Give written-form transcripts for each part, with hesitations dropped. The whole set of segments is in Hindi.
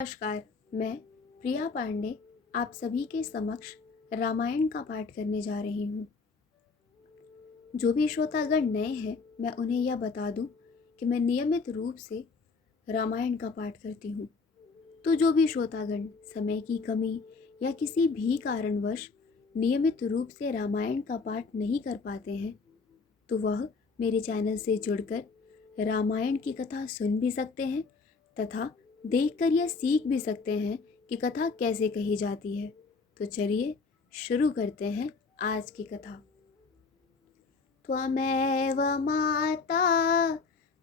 नमस्कार। मैं प्रिया पांडे आप सभी के समक्ष रामायण का पाठ करने जा रही हूँ। जो भी श्रोतागण नए हैं, मैं उन्हें यह बता दूँ कि मैं नियमित रूप से रामायण का पाठ करती हूँ। तो जो भी श्रोतागण समय की कमी या किसी भी कारणवश नियमित रूप से रामायण का पाठ नहीं कर पाते हैं, तो वह मेरे चैनल से जुड़कर रामायण की कथा सुन भी सकते हैं तथा देखकर यह सीख भी सकते हैं कि कथा कैसे कही जाती है। तो चलिए शुरू करते हैं आज की कथा। त्वमेव माता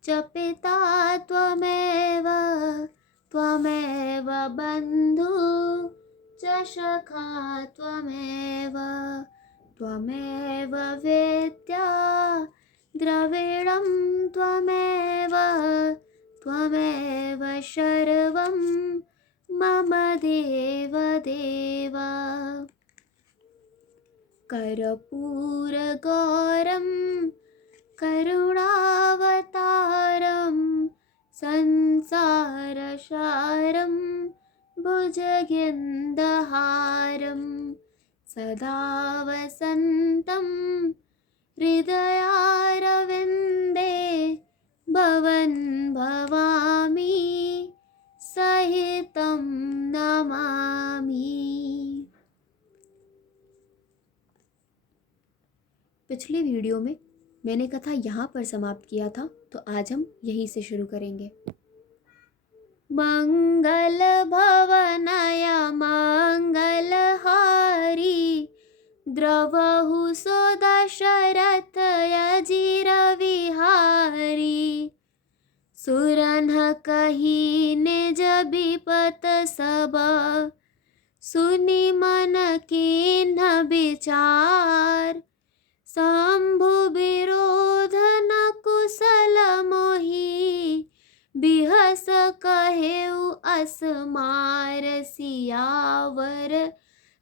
च पिता त्वमेव त्वमेव बन्धु च सखा त्वमेव त्वमेव वेद्या द्रविणं त्वमेव त्वमेव सर्वं मम देव देव। कर्पूरगौरं करुणावतारं संसारसारं भुजगेन्दहारं सदा वसन्तं हृदयारविन्दे भवन् भवामि सहितं नमामि। पिछले वीडियो में मैंने कथा यहाँ पर समाप्त किया था, तो आज हम यहीं से शुरू करेंगे। मंगल भवनय मंगलहारी द्रवहु सो दशरथ अजिर विहारी। सुरन्ह कही निज बिपत सब सुनि मन कीन्ह विचार। शंभु विरोध न कुशल मोहि बिहस कहेउ असमार। सियावर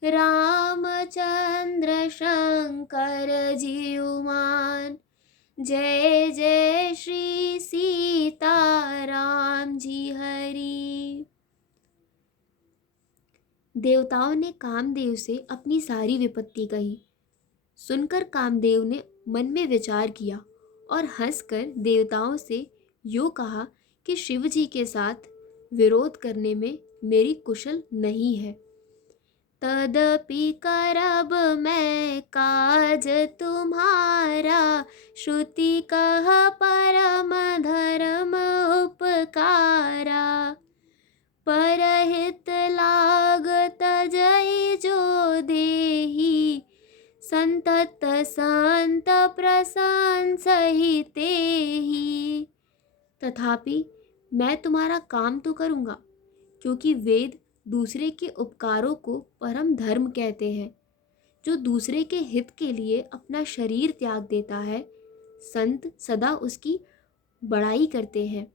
रामचंद्र शंकर जीउमान जय जय श्री सीताराम जी हरि। देवताओं ने कामदेव से अपनी सारी विपत्ति कही। सुनकर कामदेव ने मन में विचार किया और हंसकर देवताओं से यूँ कहा कि शिव जी के साथ विरोध करने में मेरी कुशल नहीं है। तदपि करब मैं काज तुम्हारा श्रुति कह परम धर्म उपकारा। परहित लागत जय जो देही संतत संत प्रशंस ही तेहि। तथापि मैं तुम्हारा काम तो करूँगा, क्योंकि वेद दूसरे के उपकारों को परम धर्म कहते हैं। जो दूसरे के हित के लिए अपना शरीर त्याग देता है, संत सदा उसकी बड़ाई करते हैं।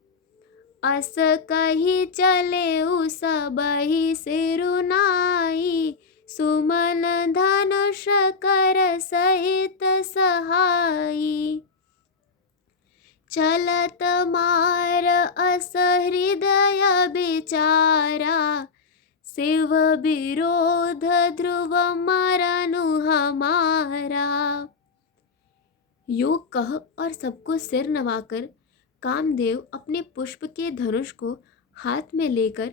अस कही चले सबहि सिरुनाई सुमन धनुष कर सहित सहाई। चलत मार अस हृदय विचारा शिव विरोध ध्रुव मरनु हमारा। यो कह और सबको सिर नवाकर कामदेव अपने पुष्प के धनुष को हाथ में लेकर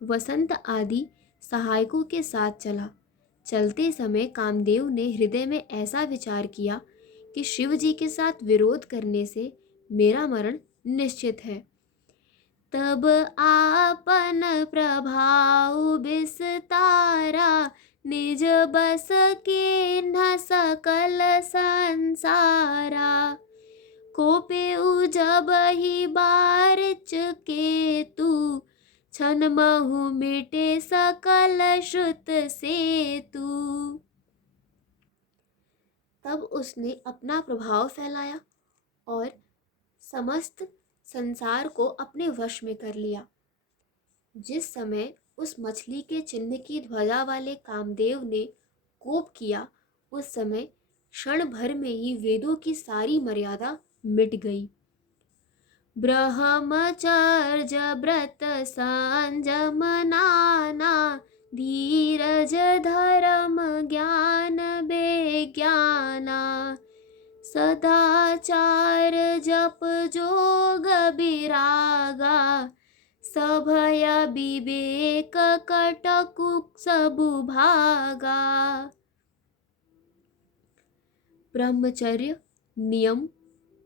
वसंत आदि सहायकों के साथ चला। चलते समय कामदेव ने हृदय में ऐसा विचार किया कि शिव जी के साथ विरोध करने से मेरा मरण निश्चित है। तब आपन प्रभाव विस्तारा निज बस के न सकल संसारा। कोपेउ जब ही बारिच के तू छन महु मिटे सकल श्रुत से तू। तब उसने अपना प्रभाव फैलाया और समस्त संसार को अपने वश में कर लिया। जिस समय उस मछली के चिन्ह की ध्वजा वाले कामदेव ने कोप किया, उस समय क्षण भर में ही वेदों की सारी मर्यादा मिट गई। ब्रह्मचर्य व्रत संयम नाना, धीरज धर्म ज्ञान विज्ञाना, सदाचार जप जोग विरागा, सभय विवेक कटकु सबु भागा। ब्रह्मचर्य नियम,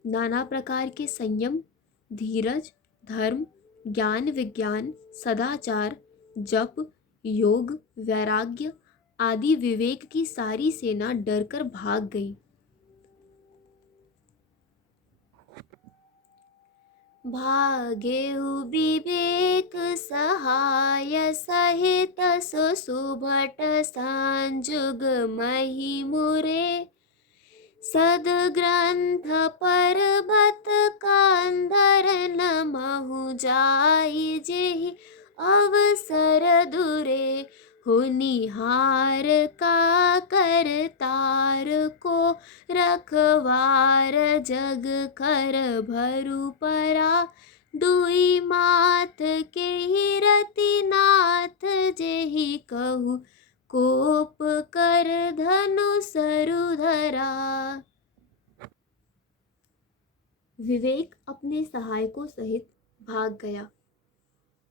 नाना प्रकार के संयम, धीरज, धर्म, ज्ञान विज्ञान, सदाचार, जप, योग, वैराग्य आदि विवेक की सारी सेना डरकर भाग गई। भागेहु विवेक सहाय सहित, सुभट संजुग मही मुरे, सदग्रंथ पर्वत कांधर नमहु जाई, जेहि अवसर दुरे, होनिहार का करतार को, रखवार जग कर भरु परा, दुई मात के रति नाथ, जेहि कहु कोप कर धनु सरु धरा। विवेक अपने सहायकों सहित भाग गया।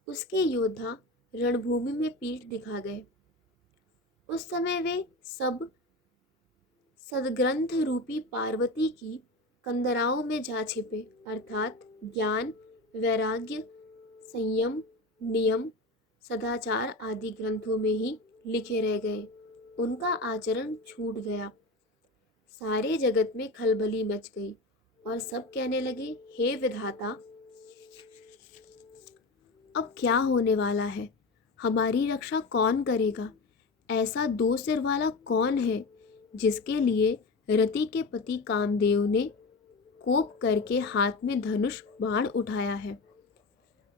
उसके योद्धा रणभूमि में पीठ दिखा गए। उस समय वे सब सदग्रंथ रूपी पार्वती की कंदराओं में जा छिपे, अर्थात ज्ञान, वैराग्य, संयम, नियम, सदाचार आदि ग्रंथों में ही लिखे रह गए। उनका आचरण छूट गया। सारे जगत में खलबली मच गई और सब कहने लगे, हे विधाता, अब क्या होने वाला है? हमारी रक्षा कौन करेगा? ऐसा दो सिर वाला कौन है जिसके लिए रति के पति कामदेव ने कोप करके हाथ में धनुष बाण उठाया है?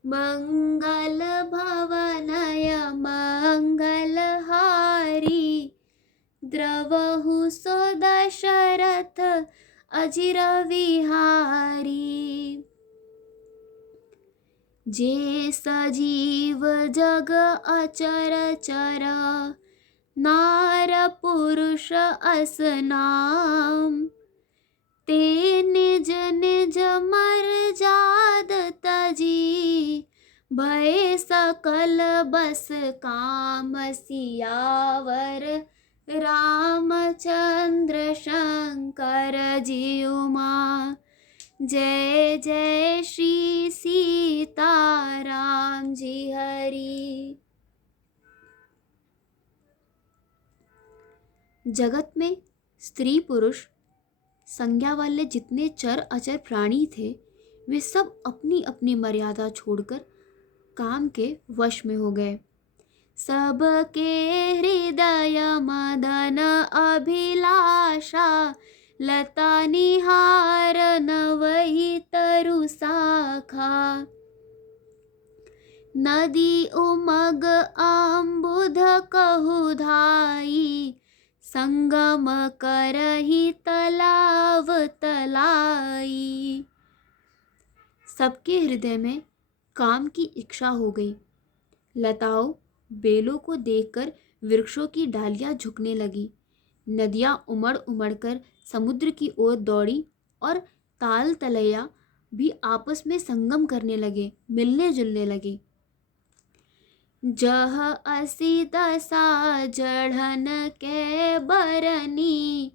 मंगल भवनय मंगल हारी, द्रवहु सो दशरथ अजिर विहारी। जे सजीव जग अचर चर, नार पुरुष अस नाम, ते निज निज मर जाद तजी, भय सकल बस काम, सियावर रामचंद्र शंकर जी उमा, जय जय श्री सीताराम जी हरि। जगत में स्त्री पुरुष संज्ञा वाले जितने चर अचर प्राणी थे, वे सब अपनी अपनी मर्यादा छोड़कर काम के वश में हो गए। सबके हृदय मदन अभिलाषा, लता निहार नवहि तरु शाखा, नदी उमग अम्बुध कहु धाई, संगम करहि तलाव तलाई। सबके हृदय में काम की इच्छा हो गई। लताओं, बेलों को देखकर वृक्षों की डालियां झुकने लगी। नदियां उमड़ उमड़ कर समुद्र की ओर दौड़ी और ताल तलैया भी आपस में संगम करने लगे, मिलने जुलने लगे। जह असी दशा जढ़न के बरनी,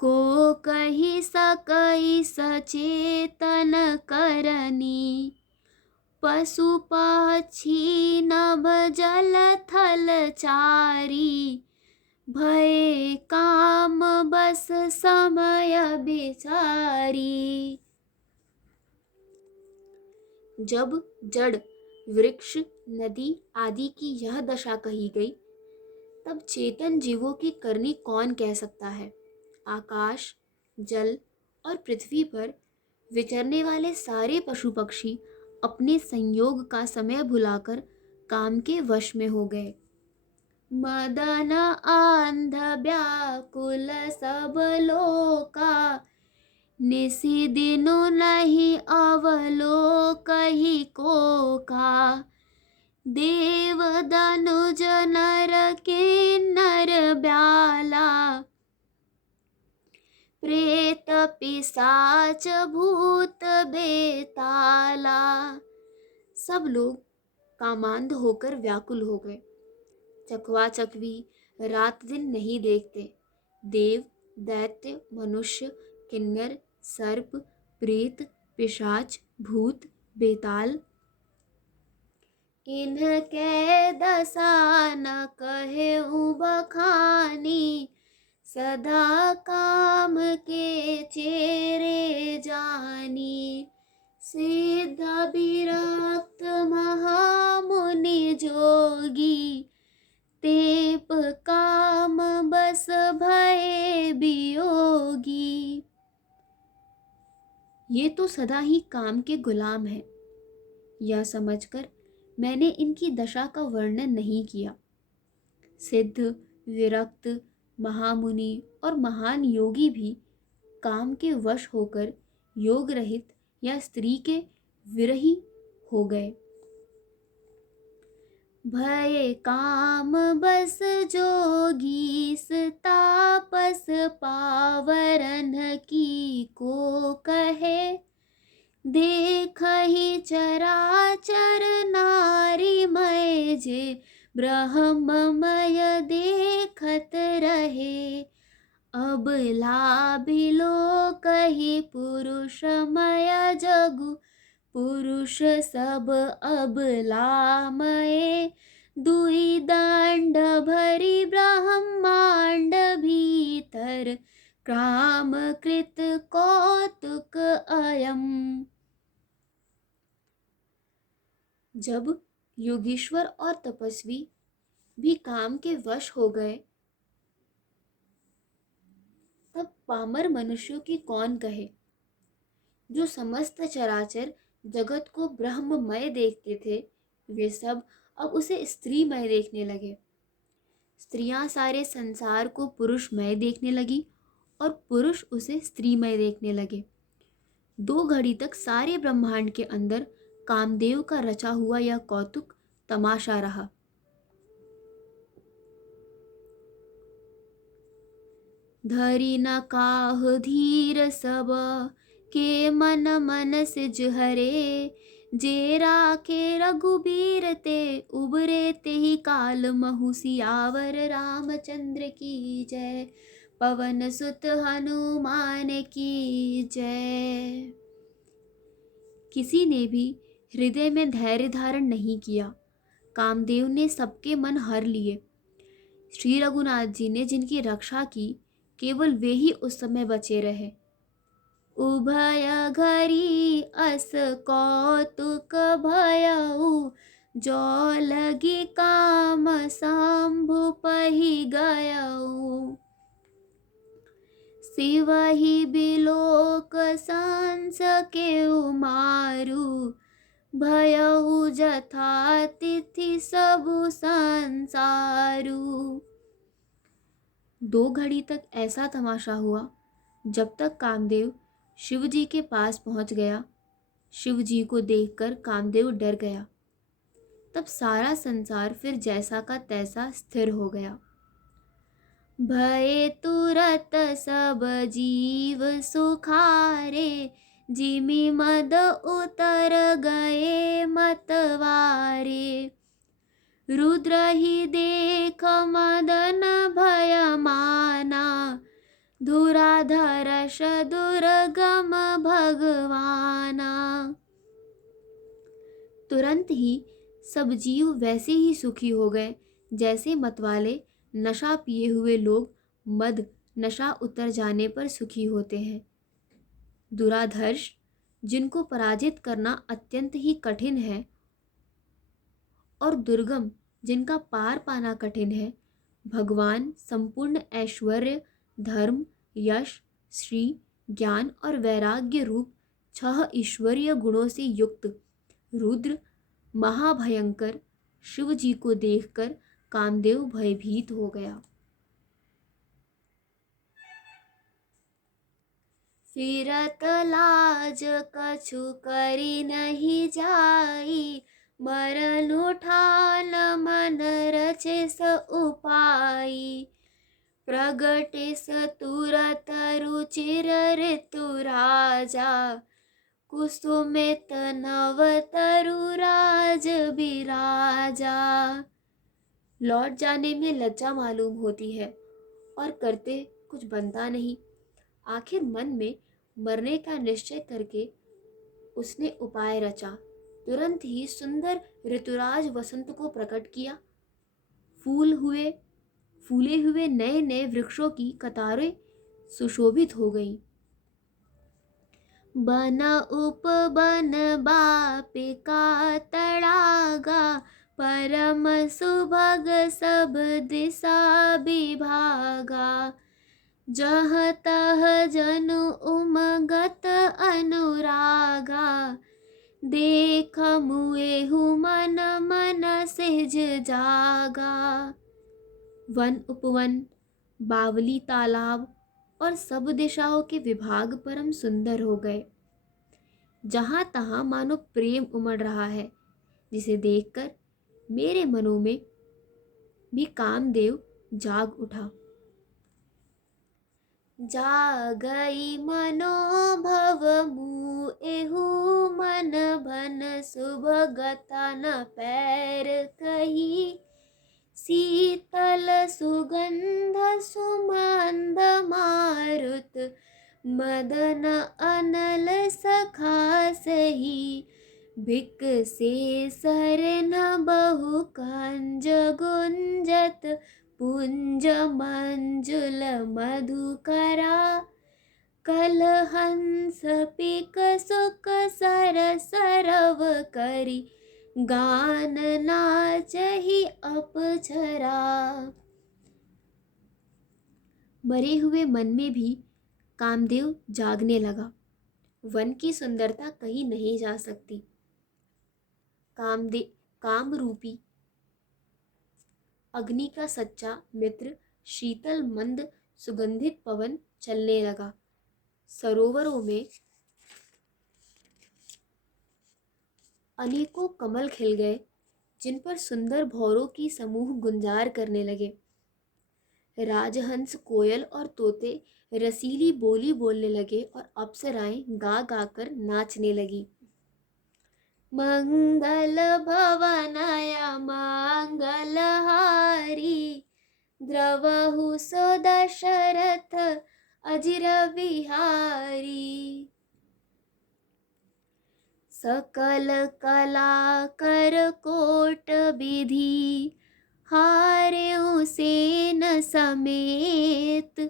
को कही सकई सचेतन करनी, पशु पक्षी नभ जल थल चारी, भय काम बस समय बिचारी। जब जड़, वृक्ष, नदी आदि की यह दशा कही गई, तब चेतन जीवों की करनी कौन कह सकता है? आकाश, जल और पृथ्वी पर विचरने वाले सारे पशु पक्षी अपने संयोग का समय भुलाकर काम के वश में हो गए। मदन अंध व्याकुल सब लोका, निसी दिनु नहीं अवलोकहि को का। देव दनुज नर किन्नर ब्याला। प्रेत पिशाच भूत बेताला। सब लोग कामांध होकर व्याकुल हो गए। चकवा चकवी रात दिन नहीं देखते। देव, दैत्य, मनुष्य, किन्नर, सर्प, प्रेत, पिशाच, भूत, बेताल, इनके दशा न कहे बखानी। सदा काम के चेरे जानी। सिद्ध विरक्त महामुनि जोगी। तेप काम बस भये वियोगी। ये तो सदा ही काम के गुलाम हैं। यह समझकर मैंने इनकी दशा का वर्णन नहीं किया। सिद्ध, विरक्त, महामुनि और महान योगी भी काम के वश होकर योग रहित या स्त्री के विरही हो गए। भय काम बस जोगीस तापस पावरन की को कहे। देख ही चराचर नारी मय जे ब्रह्ममय देखत रहे। अबला बिलो कही पुरुषमय जगु। पुरुष सब अबलामय। दुई दंड भरी ब्रह्मांड भीतर। काम कृत कौतुक अयम। जब योगीश्वर और तपस्वी भी काम के वश हो गए, तब पामर मनुष्यों की कौन कहे। जो समस्त चराचर जगत को ब्रह्ममय देखते थे, वे सब अब उसे स्त्रीमय देखने लगे। स्त्रियां सारे संसार को पुरुषमय देखने लगी और पुरुष उसे स्त्रीमय देखने लगे। 2 घड़ी तक सारे ब्रह्मांड के अंदर कामदेव का रचा हुआ यह कौतुक तमाशा रहा। धरी न काह धीर सब के मन मन सिज हरे। जे राखे रघुबीर ते उबरे ते ही काल महु। सियावर रामचंद्र की जय। पवन सुत हनुमान की जय। किसी ने भी हृदय में धैर्य धारण नहीं किया। कामदेव ने सबके मन हर लिए। श्री रघुनाथ जी ने जिनकी रक्षा की, केवल वे ही उस समय बचे रहे। उभय घरी अस कौतुक भयउ। जो लगी काम शंभु पहि गयउ। शिवहि बिलोक सांस केउ मारु। भयउ जथा तिथि सबु संसारु। 2 घड़ी तक ऐसा तमाशा हुआ। जब तक कामदेव शिव जी के पास पहुंच गया। शिव जी को देखकर कामदेव डर गया। तब सारा संसार फिर जैसा का तैसा स्थिर हो गया। भये तुरत सब जीव सुखारे। जिमि मद उतर गए मतवारे। रुद्र ही देख मदन भय माना। धुराधरष दुर्गम भगवाना। तुरंत ही सब जीव वैसे ही सुखी हो गए जैसे मतवाले नशा पिए हुए लोग मद नशा उतर जाने पर सुखी होते हैं। दुराधर्ष, जिनको पराजित करना अत्यंत ही कठिन है, और दुर्गम, जिनका पार पाना कठिन है, भगवान संपूर्ण ऐश्वर्य, धर्म, यश, श्री, ज्ञान और वैराग्य रूप 6 ईश्वरीय गुणों से युक्त रुद्र महाभयंकर शिव जी को देखकर कामदेव भयभीत हो गया। फिरत लाज कछु करी नहीं जाई, मरण उठान मन रचे स उपाई। प्रगटे स तुरत रुचिर ऋतु राजा, कुसुमित नव तरु राज बिराजा। लौट जाने में लज्जा मालूम होती है और करते कुछ बनता नहीं। आखिर मन में मरने का निश्चय करके उसने उपाय रचा। तुरंत ही सुंदर ऋतुराज वसंत को प्रकट किया। फूले हुए नए नए वृक्षों की कतारें सुशोभित हो गईं। बन उपवन बापिका तड़ागा, परम सुभग सब दिशा विभागा। जह तह जनु उमगत अनुरागा, देख मुएहु मन मन सिज जागा। वन उपवन, बावली तालाब और सब दिशाओं के विभाग परम सुंदर हो गए। जहां तहां मानो प्रेम उमड़ रहा है, जिसे देखकर मेरे मनों में भी कामदेव जाग उठा। जागई मनोभव मुएहु मन भन, सुभगता न पैर कही। शीतल सुगंध सुमंद मारुत, मदन अनल सखा सही। बिक से सर न बहु कंज गुंजत, पुंज मंजुल मधुकरा। कल हंस पिक सुख सर सरव करी, गान नाचहि अपछरा। मरे हुए मन में भी कामदेव जागने लगा। वन की सुंदरता कहीं नहीं जा सकती। काम रूपी अग्नि का सच्चा मित्र शीतल मंद सुगंधित पवन चलने लगा। सरोवरों में अनेकों कमल खिल गए, जिन पर सुंदर भौरों की समूह गुंजार करने लगे। राजहंस, कोयल और तोते रसीली बोली बोलने लगे और अप्सराएं गा गाकर नाचने लगी। मंगल भवनया मंगल हारी, द्रवहु सो दशरथ अजिर विहारी। सकल कला कर कोट विधि, हार्यों सेन समेत।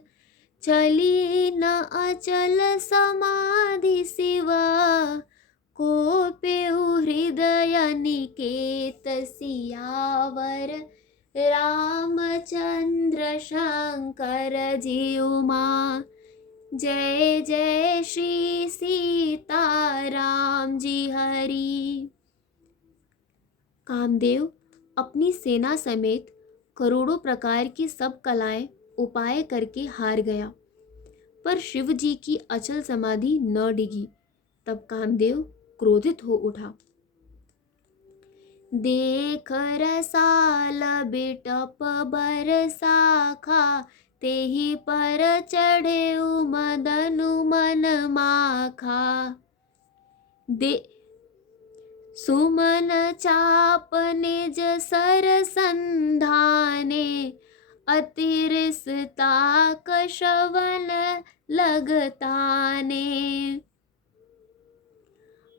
चली न अचल समाधि शिवा, कोपेउ हृदय निकेत। सियावर रामचंद्र शंकर जी उमा, जय जय श्री सीताराम जी हरि। कामदेव अपनी सेना समेत करोड़ों प्रकार की सब कलाएं उपाय करके हार गया, पर शिव जी की अचल समाधि न डिगी। तब कामदेव क्रोधित हो उठा। देख रसाल बिटप बरसाखा, तेहि पर चढ़े मदनु मन माखा। सुमन चाप निज सर संधाने, अतिरिसता कशवन लगताने।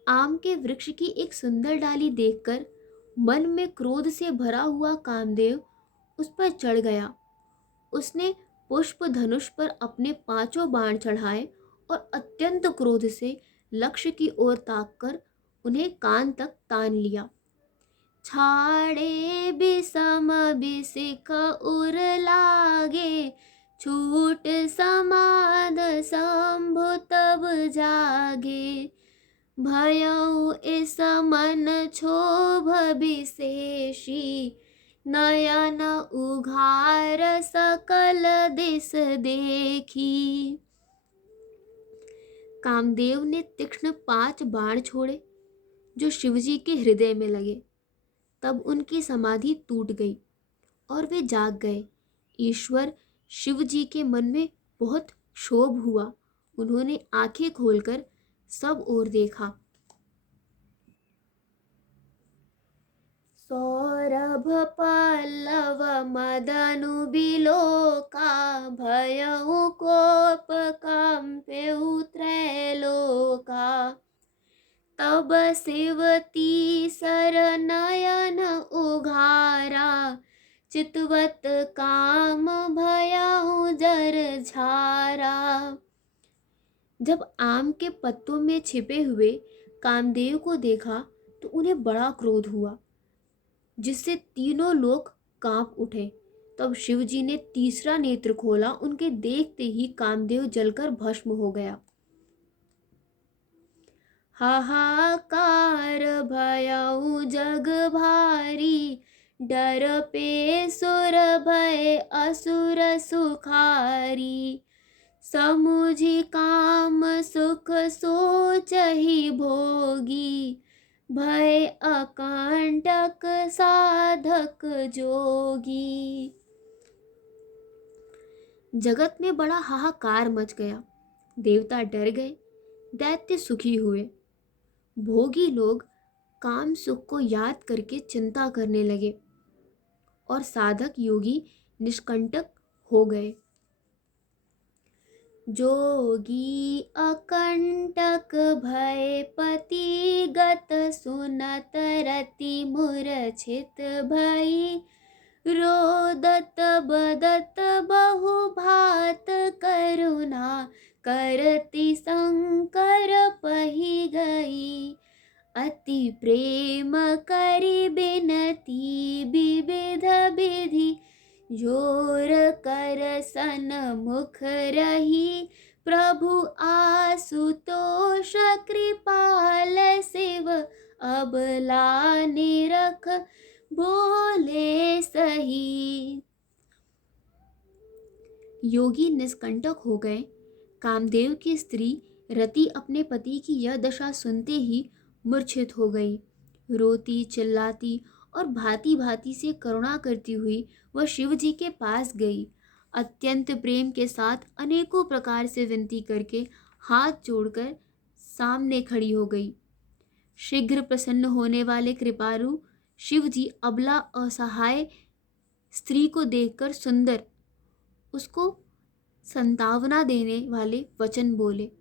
आम के वृक्ष की एक सुंदर डाली देखकर मन में क्रोध से भरा हुआ कामदेव उस पर चढ़ गया। उसने पुष्प धनुष पर अपने 5 बाण चढ़ाए और अत्यंत क्रोध से लक्ष्य की ओर ताककर उन्हें कान तक तान लिया। छाड़े बिसम बिसिख उर लागे, छूट समाद शंभु तब जागे। भयउ इस मन क्षोभ विशेषी, नयन उघार सकल दिस देखी। कामदेव ने तीक्ष्ण 5 बाण छोड़े जो शिवजी के हृदय में लगे। तब उनकी समाधि टूट गई और वे जाग गए। ईश्वर शिव जी के मन में बहुत क्षोभ हुआ। उन्होंने आंखें खोलकर सब ओर देखा। सौरभ पल्लव मदनु बिलोका, भयउ कोप कंपेउ त्रैलोका। तब सेवती सर नयन उघारा, चितवत काम भयउ जर झारा। जब आम के पत्तों में छिपे हुए कामदेव को देखा तो उन्हें बड़ा क्रोध हुआ, जिससे तीनों लोग कांप उठे। तब शिवजी ने तीसरा नेत्र खोला। उनके देखते ही कामदेव जलकर भस्म हो गया। हाहाकार भयउ जग भारी, डर पे सुर भय असुर सुखारी। समुझि काम सुख सोचहि भोगी, भय अकंटक साधक जोगी। जगत में बड़ा हाहाकार मच गया। देवता डर गए, दैत्य सुखी हुए। भोगी लोग काम सुख को याद करके चिंता करने लगे और साधक योगी निष्कंटक हो गए। जोगी अकंटक भय पति गत, सुनत रति मूर्छित भई। रोदत बदत बहु भात, करुणा करति शंकर पहि गई। अति प्रेम करि बिनती, विविध विधि जोर कर सन्मुख रही। प्रभु आशुतोष कृपाल शिव, अबला निरख बोले सही। योगी निष्कंटक हो गए। कामदेव की स्त्री रति अपने पति की यह दशा सुनते ही मूर्छित हो गई। रोती चिल्लाती और भांति भांति से करुणा करती हुई वह शिव जी के पास गई। अत्यंत प्रेम के साथ अनेकों प्रकार से विनती करके हाथ जोड़कर सामने खड़ी हो गई। शीघ्र प्रसन्न होने वाले कृपालु शिव जी अबला असहाय स्त्री को देखकर सुंदर, उसको संतावना देने वाले वचन बोले।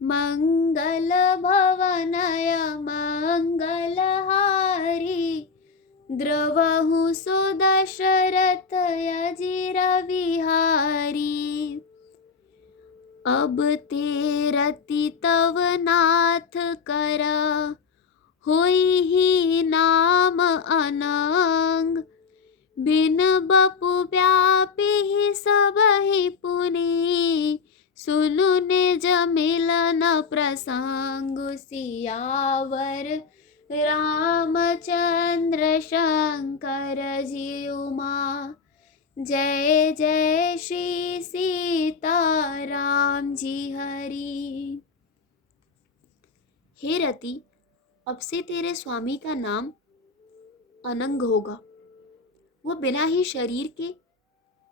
मंगल भवनय मंगल हारी, द्रवहु सुदशरथ अजिर विहारी। अब ते रति तव नाथ कर, होई ही नाम अनंग। बिन बपु व्यापी सबहि पुनि, सुनु निज मिलन प्रसंग। सियावर रामचंद्र शंकर जी उमा, जय जय श्री सीताराम जी हरि। हे रति, अब से तेरे स्वामी का नाम अनंग होगा। वो बिना ही शरीर के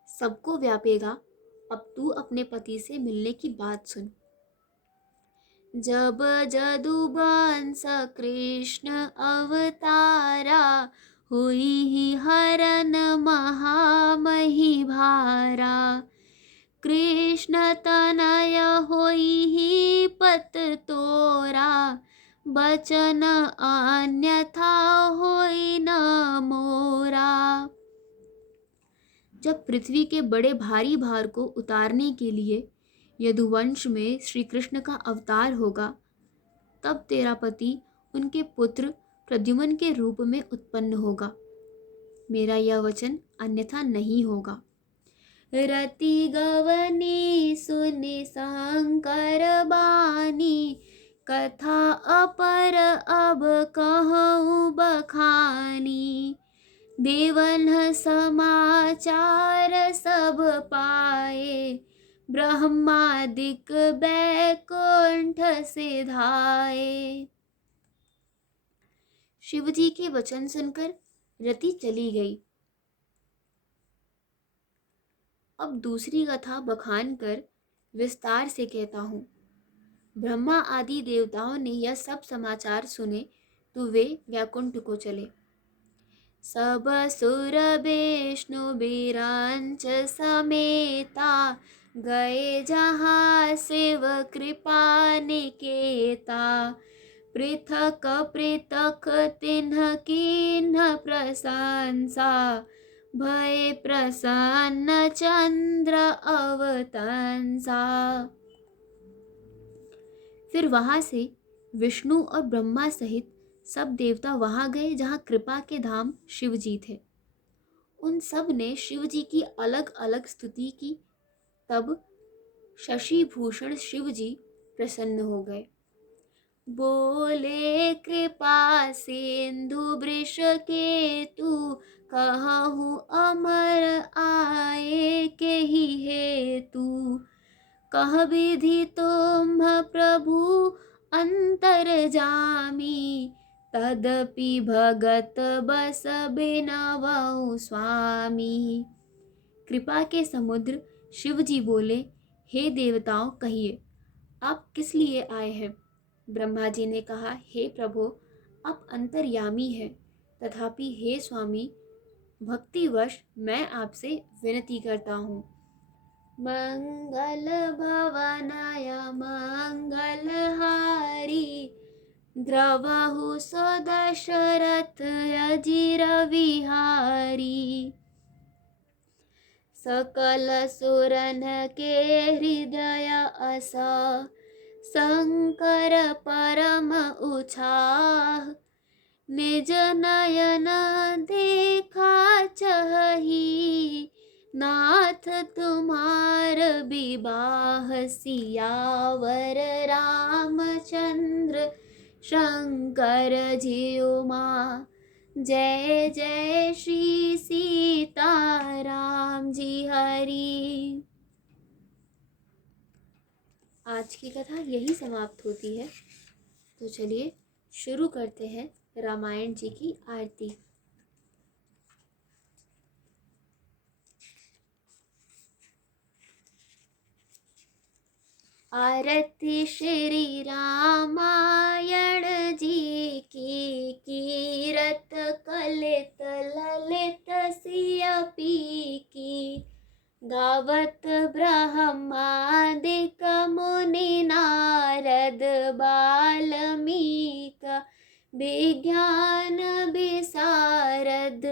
सबको व्यापेगा। अब तू अपने पति से मिलने की बात सुन। जब जदुवंश कृष्ण अवतारा, हुई ही हरन महामही भारा। कृष्ण तनय होई ही पत तोरा, बचन अन्यथा होई न मोरा। जब पृथ्वी के बड़े भारी भार को उतारने के लिए यदुवंश में श्री कृष्ण का अवतार होगा, तब तेरा पति उनके पुत्र प्रद्युम्न के रूप में उत्पन्न होगा। मेरा यह वचन अन्यथा नहीं होगा। रति गवनी सुनि शंकर बानी, कथा अपर अब कहूँ बखानी। देवन समाचार सब पाए, ब्रह्मादिक बैकुंठ से धाये। शिवजी के वचन सुनकर रति चली गई। अब दूसरी कथा बखान कर विस्तार से कहता हूँ। ब्रह्मा आदि देवताओं ने यह सब समाचार सुने तो वे वैकुंठ को चले। सब सुर विष्णु बिरंच समेता, गए जहाँ शिव कृपा निकेता। पृथक पृथक तिन्ह कीन्ह प्रशंसा, भय प्रसन्न चंद्र अवतंसा। फिर वहां से विष्णु और ब्रह्मा सहित सब देवता वहां गए जहां कृपा के धाम शिव जी थे। उन सब ने शिव जी की अलग अलग स्तुति की। तब शशि भूषण शिव जी प्रसन्न हो गए। बोले कृपा सिंधु वृष केतु, कहूँ अमर आए के ही हेतु। कह विधि तुम्ह प्रभु अंतर जामी, तदपि भगत बस बिनवउ स्वामी। कृपा के समुद्र शिव जी बोले, हे देवताओं कहिए, आप किस लिए आए हैं? ब्रह्मा जी ने कहा, हे प्रभु, आप अंतर्यामी हैं, तथापि हे स्वामी, भक्तिवश मैं आपसे विनती करता हूँ। मंगल भवनाय मंगलहारी, द्रवहु सो दशरथ अजिर विहारी। सकल सुरन के हृदय असा, शंकर परम उछाह। निज नयन देखा चही, नाथ तुम्हार विवाह। सियावर रामचंद्र शंकर जियुमा, जय जय श्री सीताराम जी हरि। आज की कथा यही समाप्त होती है। तो चलिए शुरू करते हैं रामायण जी की आरती। आरती श्री रामायण जी की, कीरत कलित ललित सिय पी की। गावत ब्रह्मादिक मुनि नारद, बाल्मीक विज्ञान विशारद।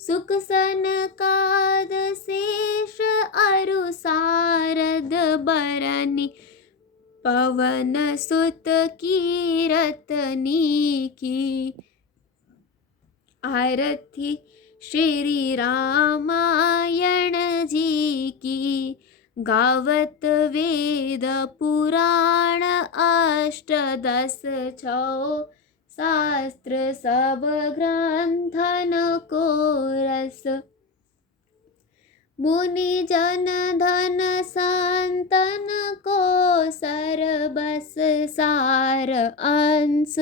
सुख सनकाद शेष अरु सारद, बरनी पवन सुत कीरतनी की। आरती श्री रामायण जी की, गावत वेद पुराण अष्टदश छौ। शास्त्र सब ग्रंथन को रस, मुनि जन धन संतन को सरबस। सार अंश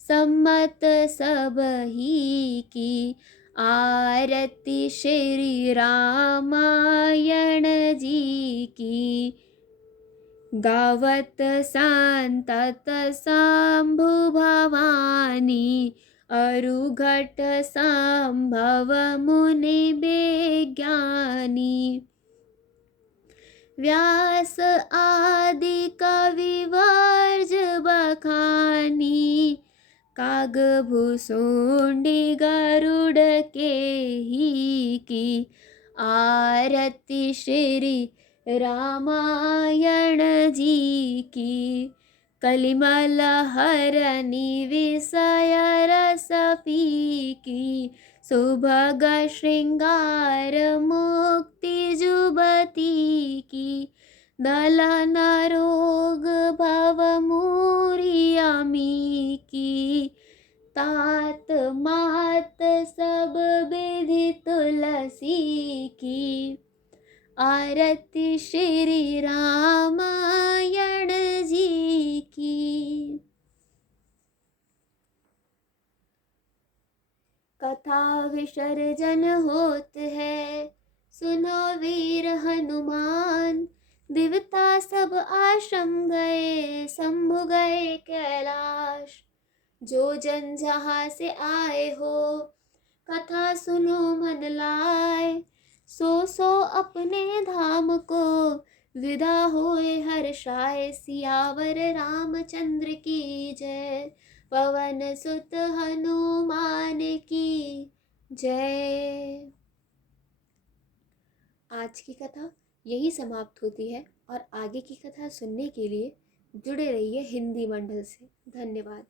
सम्मत सब ही की। आरती श्री रामायण जी की, गावत संतत शंभु भवानी। अरुघट संभव मुनि विज्ञानी। व्यास आदि कवि वर्ज बखानी। काग भुसुंडी गरुड़ के ही की। आरती श्री रामायण जी की, कलिमल हरनि विषय रस पीकी। सुभग श्रृंगार मुक्ति जुबती की। दलन रोग भव मूरी अमी की। तात मात सब विधि तुलसी की। आरती श्री रामायण जी की। कथा विसर्जन होत है, सुनो वीर हनुमान। देवता सब आश्रम गए, शंभु गए कैलाश। जो जन जहाँ से आए हो, कथा सुनो मन लाए। सो अपने धाम को विदा होए हर्षाए। सियावर रामचंद्र की जय, पवन सुत हनुमान की जय। आज की कथा यही समाप्त होती है और आगे की कथा सुनने के लिए जुड़े रहिए हिंदी मंडल से। धन्यवाद।